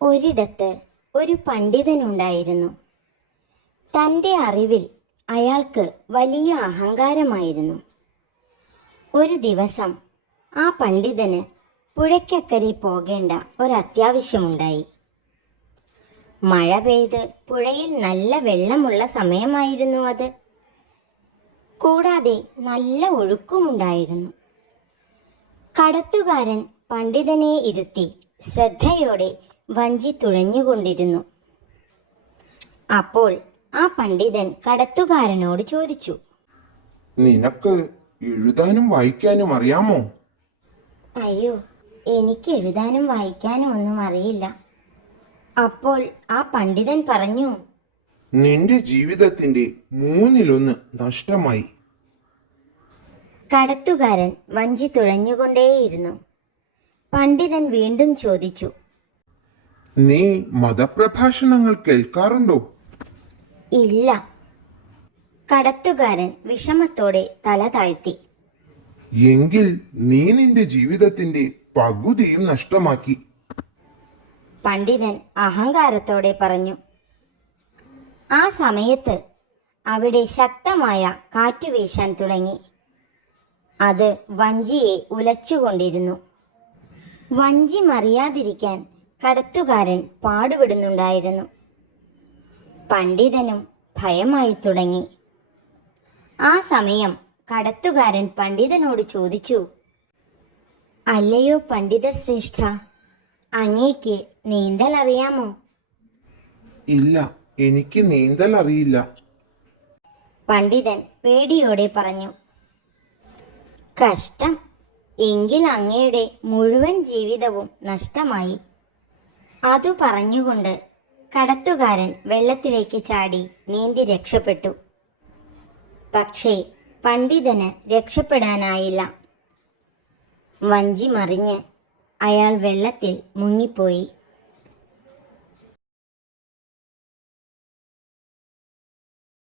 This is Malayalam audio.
ഒരിടത്ത് ഒരു പണ്ഡിതനുണ്ടായിരുന്നു. തൻ്റെ അറിവിൽ അയാൾക്ക് വലിയ അഹങ്കാരമായിരുന്നു. ഒരു ദിവസം ആ പണ്ഡിതന് പുഴയ്ക്കക്കരെ പോകേണ്ട ഒരത്യാവശ്യമുണ്ടായി. മഴ പെയ്ത് പുഴയിൽ നല്ല വെള്ളമുള്ള സമയമായിരുന്നു അത്. കൂടാതെ നല്ല ഒഴുക്കുമുണ്ടായിരുന്നു. കടത്തുകാരൻ പണ്ഡിതനെ ഇരുത്തി ശ്രദ്ധയോടെ വഞ്ചി തുഴഞ്ഞുകൊണ്ടിരുന്നു. അപ്പോൾ ആ പണ്ഡിതൻ കടത്തുകാരനോട് ചോദിച്ചു, നിനക്ക് എഴുതാനും വായിക്കാനും അറിയാമോ? അയ്യോ, എനിക്ക് എഴുതാനും വായിക്കാനും ഒന്നും അറിയില്ല. അപ്പോൾ ആ പണ്ഡിതൻ പറഞ്ഞു, നിന്റെ ജീവിതത്തിന്റെ 1/3 നഷ്ടമായി. കടത്തുകാരൻ വഞ്ചി തുഴഞ്ഞുകൊണ്ടേയിരുന്നു. പണ്ഡിതൻ വീണ്ടും ചോദിച്ചു, നീ മതപ്രഭാഷണങ്ങൾ കേൾക്കാറുണ്ടോ? ഇല്ല. കടത്തുകാരൻ വിഷമത്തോടെ തല താഴ്ത്തി. എങ്കിൽ നീ നിന്റെ ജീവിതത്തിന്റെ പകുതിയും നഷ്ടമാക്കി. പണ്ഡിതൻ അഹങ്കാരത്തോടെ പറഞ്ഞു. ആ സമയത്ത് അവിടെ ശക്തമായ കാറ്റ് വീശാൻ തുടങ്ങി. അത് വഞ്ചിയെ ഉലച്ചുകൊണ്ടിരുന്നു. വഞ്ചി മറിയാതിരിക്കാൻ കടത്തുകാരൻ പാടുപെടുന്നുണ്ടായിരുന്നു. പണ്ഡിതനും ഭയമായി തുടങ്ങി. ആ സമയം കടത്തുകാരൻ പണ്ഡിതനോട് ചോദിച്ചു, അല്ലയോ പണ്ഡിത ശ്രേഷ്ഠ, അങ്ങേക്ക് നീന്തൽ അറിയാമോ? ഇല്ല, എനിക്ക് നീന്തൽ അറിയില്ല. പണ്ഡിതൻ പേടിയോടെ പറഞ്ഞു. കഷ്ടം, എങ്കിൽ അങ്ങയുടെ മുഴുവൻ ജീവിതവും നഷ്ടമായി. അതു പറഞ്ഞുകൊണ്ട് കടത്തുകാരൻ വെള്ളത്തിലേക്ക് ചാടി നീന്തി രക്ഷപ്പെട്ടു. പക്ഷേ പണ്ഡിതന് രക്ഷപ്പെടാനായില്ല. വഞ്ചി മറിഞ്ഞ് അയാൾ വെള്ളത്തിൽ മുങ്ങിപ്പോയി.